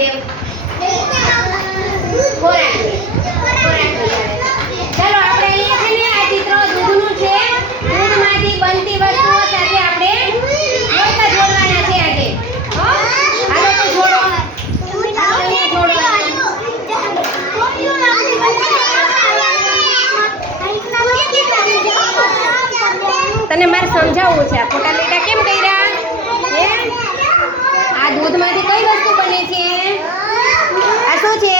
દેવ ખોરાક ચાલો આપણે અહીંયા છે ને આ ચિત્ર દૂધનું છે. દૂધમાંથી બનતી વસ્તુઓ સાથે આપણે જોડકા જોડવાના છે આજે. હાલો તો જોડો. તને મારે સમજાવવું છે આ ફોટા લીટા કેમ કર્યા હે? આ દૂધમાંથી કઈ વસ્તુ બને છે? આ શું છે?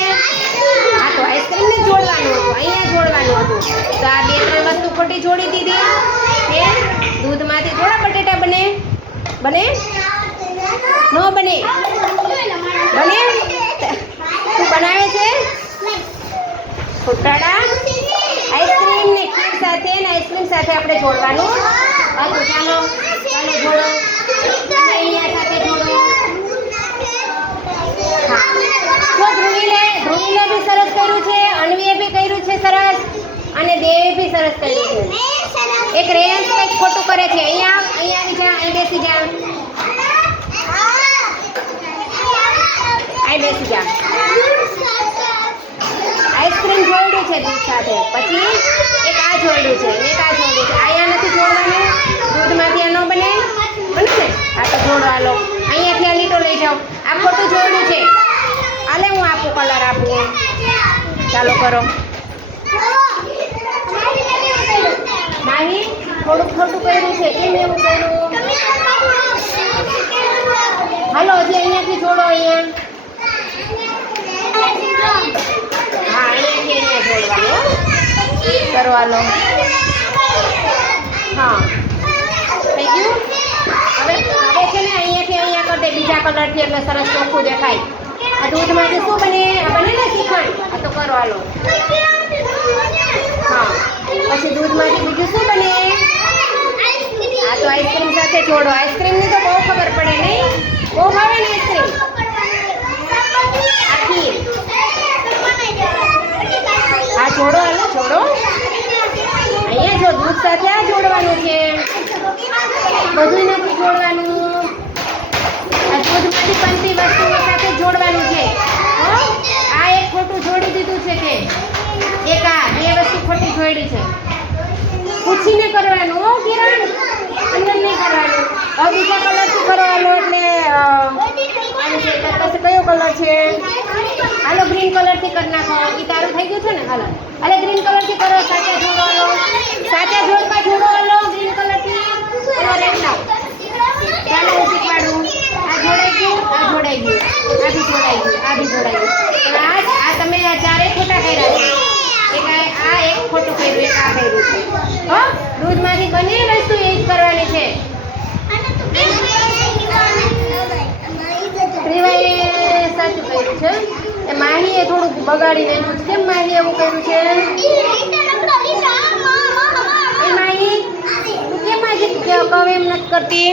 આ તો આઈસ્ક્રીમ ને જોડવાનું હતું, અહીંયા જોડવાનું હતું. તો આ બે ત્રણ વસ્તુ ખોટી જોડી દીધી હે. દૂધમાંથી થોડા બટેટા બને? બને? નો બને? બને? તું બનાવે છે ફૂટાડા? આઈસ્ક્રીમ ને ખીર સાથે ને આઈસ્ક્રીમ સાથે આપણે જોડવાનું હતું. ચાલો ચાલો જોડો. અહીંયા સાથે જોડો. હા તો ધ્રુવીને બી સરસ કર્યું છે, અન્વીએ બી કર્યું છે સરસ, અને દેવે બી સરસ કર્યું છે. એક રેન્સ કંઈક ખોટું કરે છે. અહીંયા આવી જા, અહીં બેસી જા, અહીં બેસી જા. આઈસ્ક્રીમ જોડ્યું છે દૂધ સાથે, પછી એક આ જોડ્યું છે, એક આ જોડ્યું છે. અહીંયા નથી જોડવાનું, દૂધમાંથી આ ન બને. બને ને? આ તો જોડો. હાલો અહીંયાથી આ લીટો લઈ જાઓ. આ ખોટું જોડ્યું છે. હાલે હું આપું, કલર આપું. ચાલો કરો. માહી થોડુંક ખોટું કર્યું છે. કેમ એવું કર્યું? હાલો હજી અહીંયાથી જોડો. અહીંયા હા અહીંયાથી અહીંયા જોડવાનું કરવાનો. હા થઈ ગયું. હવે છે ને અહીંયાથી અહીંયા કરી દે બીજા કલરથી, એટલે સરસ ચોખ્ખું દેખાય. આ દૂધમાંથી શું બને? આ બને ને શ્રીખંડ. આ તો કરો. હાલો હા પછી દૂધમાંથી બીજું શું બને? આ તો આઈસ્ક્રીમ સાથે જોડો. આઈસ્ક્રીમની તો બહુ ખબર પડે નહીં, બહુ ભાવે ને આઈસ્ક્રીમ. આ ખીર. આ જોડો. હાલો જોડો. અહીંયા જો દૂધ સાથે આ જોડવાનું છે, બધું નથી જોડવાનું. આ દૂધમાંથી બનતી વસ્તુઓ સાથે જોડવાનું છે. આ એક ખોટું જોડી દીધું છે કે એક આ બે વસ્તુ ખોટી જોડી છે. પૂછીને કરવાનું હો કિરણ, અંદર નહીં કરવાનું. હવે બીજા કલરથી કરવાનું. એટલે પાસે કયો કલર છે? હાલો ગ્રીન કલરથી કરી નાખો. એ તારું થઈ ગયું છે ને? હાલો હાલે ગ્રીન કલરથી કરો. સાચા જોડો. હાલો સાચા જોડકા જોડો. હાલો ગ્રીન કલરથી રેડ લાવ. ચાલો હું શીખવાડું. આ જોડાઈ ગયું, આ જોડાઈ ગયું, આ બી જોડાઈ ગયું, આ બી જોડાઈ ગયું. પણ આ તમે આ ચારે ખોટા કર્યા છે. આ એક ખોટું કર્યું, એક આ કર્યું છે. હો દૂધમાંથી બને વસ્તુ એ જ કરવાની છે. શ્રીવાએ સાચું કર્યું છે. એ માહીએ થોડુંક બગાડી નાખ્યું છે. કેમ માહીએ એવું કર્યું છે? એ માહી તું કેમ આજે કહે એમ નથી કરતી?